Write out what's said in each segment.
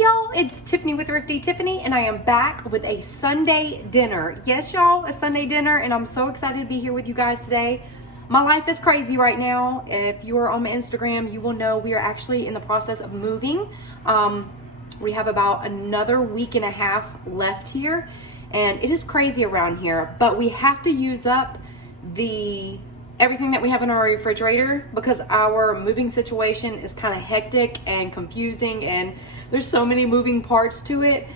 y'all, it's Tiffany with Thrifty Tiffany, and I am back with a Sunday dinner. Yes, y'all, a Sunday dinner, and I'm so excited to be here with you guys today. My life is crazy right now. If you are on my Instagram, you will know we are actually in the process of moving. We have about another week and a half left here, and it is crazy around here, but we have to use up everything that we have in our refrigerator because our moving situation is kind of hectic and confusing, and there's so many moving parts to it.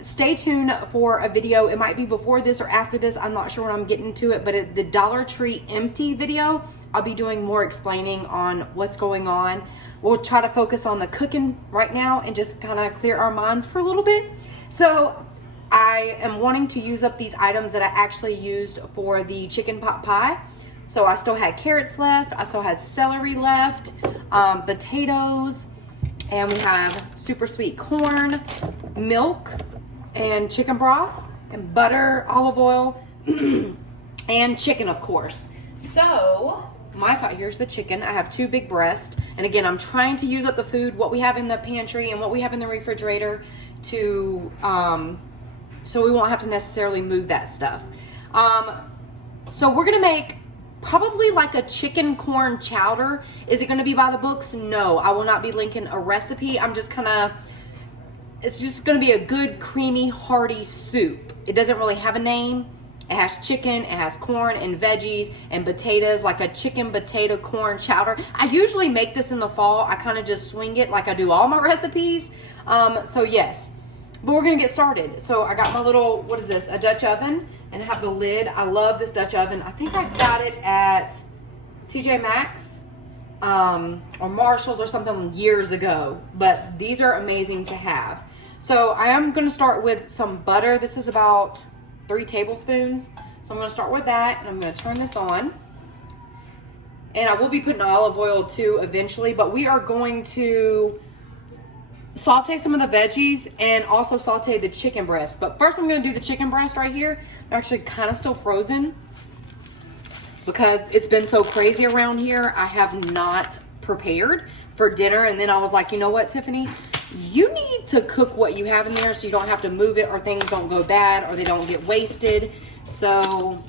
Stay tuned for a video. It might be before this or after this. I'm not sure when I'm getting to it, but the Dollar Tree empty video, I'll be doing more explaining on what's going on. We'll try to focus on the cooking right now and just kind of clear our minds for a little bit. So I am wanting to use up these items that I actually used for the chicken pot pie. So I still had carrots left, I still had celery left, potatoes, and we have super sweet corn, milk, and chicken broth, and butter, olive oil, and chicken, of course. So my thought, here's the chicken. I have 2 big breasts, and again, I'm trying to use up the food, what we have in the pantry and what we have in the refrigerator to, so we won't have to necessarily move that stuff. So we're gonna make probably like a chicken corn chowder. Is it going to be by the books? No, I will not be linking a recipe. It's just going to be a good, creamy, hearty soup. It doesn't really have a name. It has chicken, it has corn and veggies and potatoes, like a chicken potato corn chowder. I usually make this in the fall. I kind of just swing it like I do all my recipes. So yes, but we're going to get started. So I got my little, what is this? A Dutch oven. And have the lid. I love this Dutch oven. I think I got it at TJ Maxx or Marshall's or something years ago. But these are amazing to have. So I am going to start with some butter. This is about 3 tablespoons. So I'm going to start with that. And I'm going to turn this on. And I will be putting olive oil too eventually. But we are going to saute some of the veggies and also saute the chicken breast. But first I'm going to do the chicken breast right here. They're actually kind of still frozen because it's been so crazy around here. I have not prepared for dinner, and then I was like, you know what, Tiffany, you need to cook what you have in there so you don't have to move it or things don't go bad or they don't get wasted. So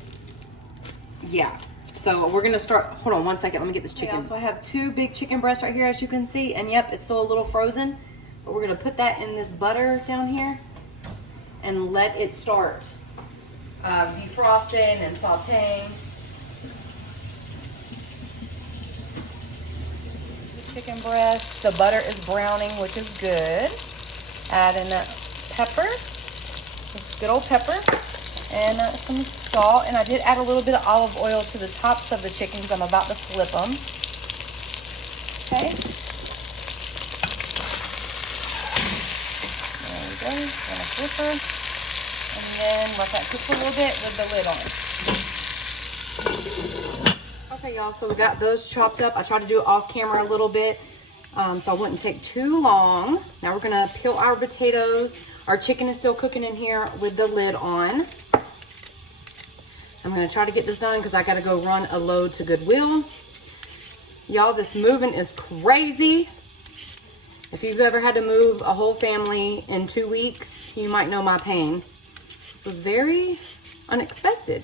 yeah, so we're gonna start. Hold on one second, let me get this chicken. So I have 2 big chicken breasts right here, as you can see, and yep, it's still a little frozen. But we're gonna put that in this butter down here and let it start defrosting and sauteing. The chicken breast, the butter is browning, which is good. Add in pepper, this good old pepper, and some salt. And I did add a little bit of olive oil to the tops of the chickens. I'm about to flip them. Okay. Gonna flip her, and then let that cook a little bit with the lid on. Okay, y'all, so we got those chopped up. I tried to do it off camera a little bit, so it wouldn't take too long. Now we're gonna peel our potatoes. Our chicken is still cooking in here with the lid on. I'm gonna try to get this done because I gotta go run a load to Goodwill. Y'all, this moving is crazy. If you've ever had to move a whole family in 2 weeks, you might know my pain. This was very unexpected.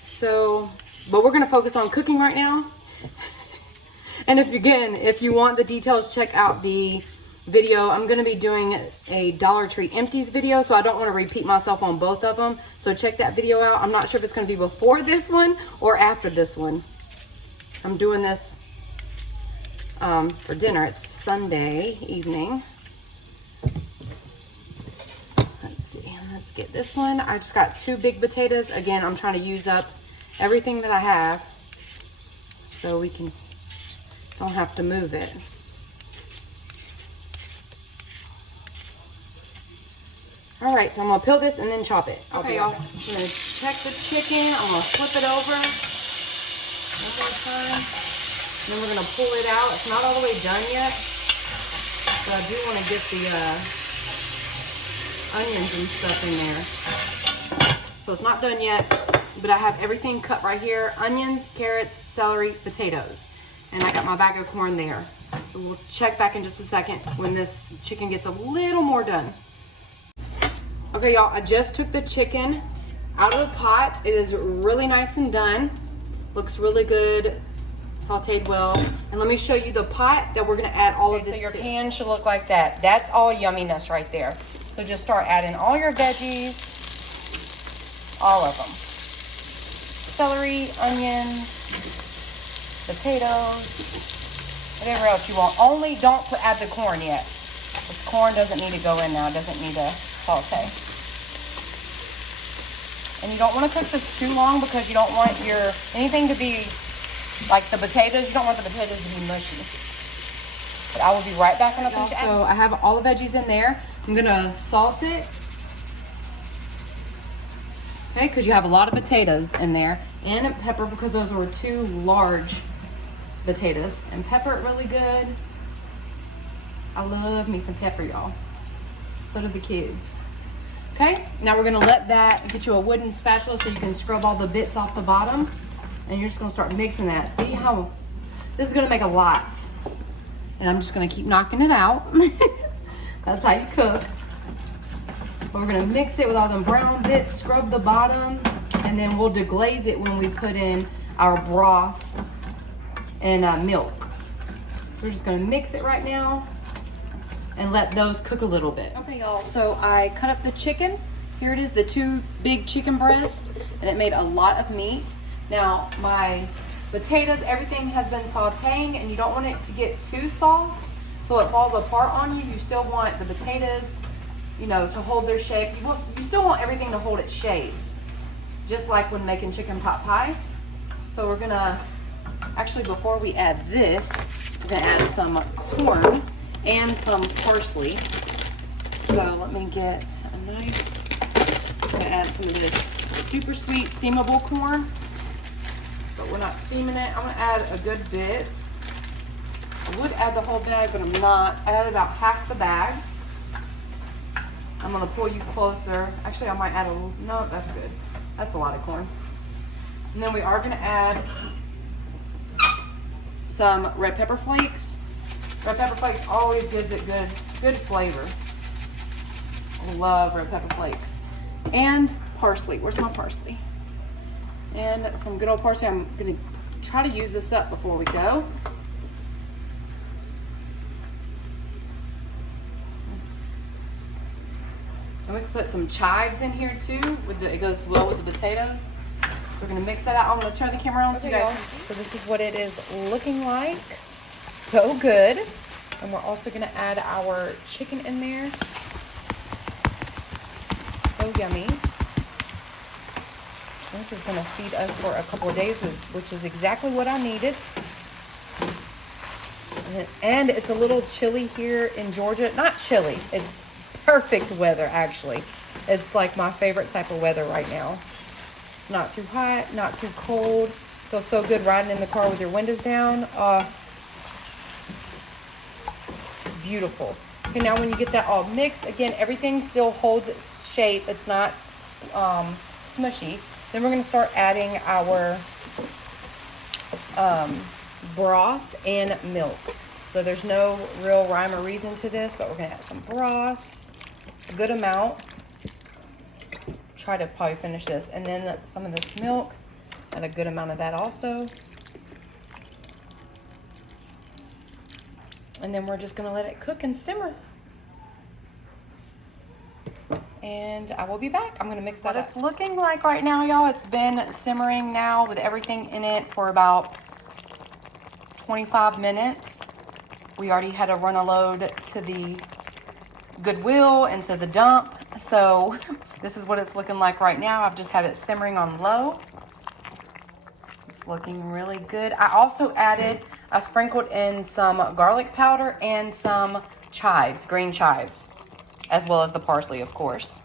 So, but we're gonna focus on cooking right now. And if you want the details, check out the video. I'm gonna be doing a Dollar Tree empties video, so I don't wanna repeat myself on both of them. So check that video out. I'm not sure if it's gonna be before this one or after this one. I'm doing this for dinner. It's Sunday evening. Let's see, let's get this one. I just got 2 big potatoes. Again, I'm trying to use up everything that I have so we don't have to move it. All right, so I'm gonna peel this and then chop it. Okay, y'all, I'm gonna check the chicken. I'm gonna flip it over one more time. And then we're going to pull it out. It's not all the way done yet, but I do want to get the onions and stuff in there. So it's not done yet, but I have everything cut right here. Onions, carrots, celery, potatoes. And I got my bag of corn there. So we'll check back in just a second when this chicken gets a little more done. Okay, y'all, I just took the chicken out of the pot. It is really nice and done. Looks really good, sauteed well. And let me show you the pot that we're gonna add all of this to. So your pan should look like that. That's all yumminess right there. So just start adding all your veggies, all of them. Celery, onions, potatoes, whatever else you want. Only don't add the corn yet. This corn doesn't need to go in now. It doesn't need to saute. And you don't want to cook this too long because you don't want anything to be like the potatoes. You don't want the potatoes to be mushy. But I will be right back on the pan. So I have all the veggies in there. I'm gonna salt it. Okay, because you have a lot of potatoes in there, and pepper because those were 2 large potatoes. And pepper it really good. I love me some pepper, y'all. So do the kids. Okay, now we're gonna let that, get you a wooden spatula so you can scrub all the bits off the bottom. And you're just gonna start mixing that. See how, this is gonna make a lot. And I'm just gonna keep knocking it out. That's how you cook. But we're gonna mix it with all them brown bits, scrub the bottom, and then we'll deglaze it when we put in our broth and milk. So we're just gonna mix it right now and let those cook a little bit. Okay, y'all, so I cut up the chicken. Here it is, the 2 big chicken breasts, and it made a lot of meat. Now, my potatoes, everything has been sauteing, and you don't want it to get too soft so it falls apart on you. You still want the potatoes, you know, to hold their shape. You still want everything to hold its shape, just like when making chicken pot pie. So we're gonna, actually before we add this, we're gonna add some corn and some parsley. So let me get a knife. I'm gonna add some of this super sweet steamable corn, but we're not steaming it. I'm gonna add a good bit. I would add the whole bag, but I'm not. I added about half the bag. I'm gonna pull you closer. Actually, I might add a little, no, that's good. That's a lot of corn. And then we are gonna add some red pepper flakes. Red pepper flakes always gives it good flavor. I love red pepper flakes. And parsley. Where's my parsley? And some good old parsley. I'm gonna try to use this up before we go. And we can put some chives in here too. It goes well with the potatoes. So we're gonna mix that out. I'm gonna turn the camera on so you guys can see. So this is what it is looking like. So good. And we're also gonna add our chicken in there. So yummy. This is gonna feed us for a couple of days, which is exactly what I needed. And it's a little chilly here in Georgia. Not chilly, it's perfect weather actually. It's like my favorite type of weather right now. It's not too hot, not too cold. Feels so good riding in the car with your windows down. It's beautiful. Okay, now when you get that all mixed, again, everything still holds its shape. It's not smushy. Then we're gonna start adding our broth and milk. So there's no real rhyme or reason to this, but we're gonna add some broth, a good amount. Try to probably finish this. And then some of this milk, add a good amount of that also. And then we're just gonna let it cook and simmer. And I will be back. I'm gonna mix that up. It's looking like right now, y'all, it's been simmering now with everything in it for about 25 minutes. We already had to run a load to the Goodwill and to the dump. So this is what it's looking like right now. I've just had it simmering on low. It's looking really good. I sprinkled in some garlic powder and some chives, green chives, as well as the parsley, of course.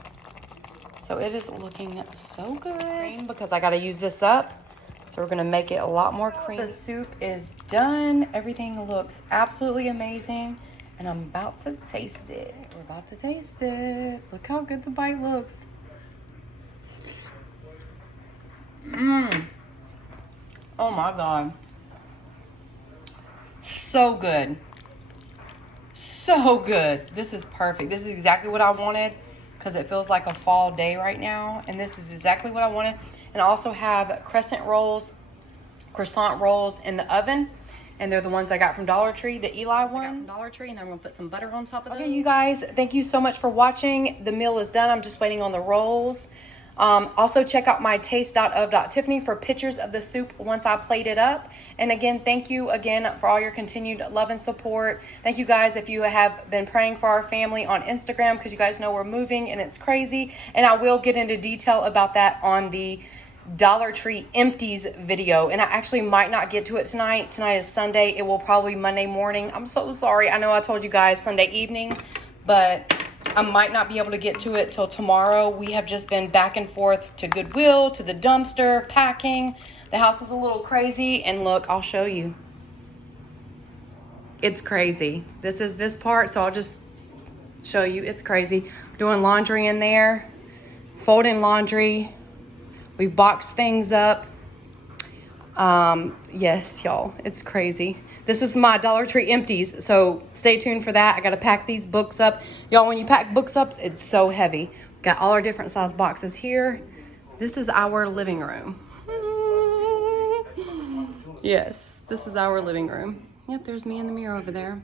So it is looking so good because I got to use this up. So we're going to make it a lot more creamy. The soup is done. Everything looks absolutely amazing. And I'm about to taste it. We're about to taste it. Look how good the bite looks. Mmm. Oh my God. So good. so good. This is perfect. This is exactly what I wanted because it feels like a fall day right now. And this is exactly what I wanted. And I also have croissant rolls in the oven. And they're the ones I got from Dollar Tree, the Eli ones. Dollar Tree, and I'm gonna put some butter on top of those. Okay, you guys, thank you so much for watching. The meal is done. I'm just waiting on the rolls. Also check out my taste.of.tiffany for pictures of the soup once I plate it up. And again, thank you again for all your continued love and support. Thank you guys if you have been praying for our family on Instagram, because you guys know we're moving and it's crazy. And I will get into detail about that on the Dollar Tree empties video, and I actually might not get to it tonight. Tonight is Sunday. It will probably be Monday morning. I'm so sorry. I know I told you guys Sunday evening, but I might not be able to get to it till tomorrow. We have just been back and forth to Goodwill, to the dumpster, packing. The house is a little crazy, and look, I'll show you. It's crazy. This is this part, so I'll just show you. It's crazy. Doing laundry in there, folding laundry. We boxed things up. Yes, y'all, it's crazy. This is my Dollar Tree empties, so stay tuned for that. I got to pack these books up. Y'all, when you pack books up, it's so heavy. Got all our different size boxes here. This is our living room. Yes, this is our living room. Yep, there's me in the mirror over there.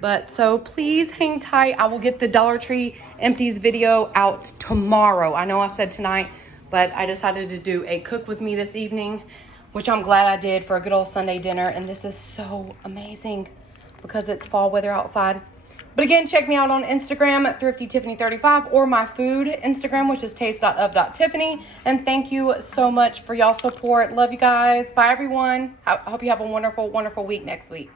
But so please hang tight. I will get the Dollar Tree empties video out tomorrow. I know I said tonight, but I decided to do a cook with me this evening, which I'm glad I did for a good old Sunday dinner. And this is so amazing because it's fall weather outside. But again, check me out on Instagram at ThriftyTiffany35 or my food Instagram, which is taste.of.tiffany. And thank you so much for y'all support. Love you guys. Bye, everyone. I hope you have a wonderful, wonderful week next week.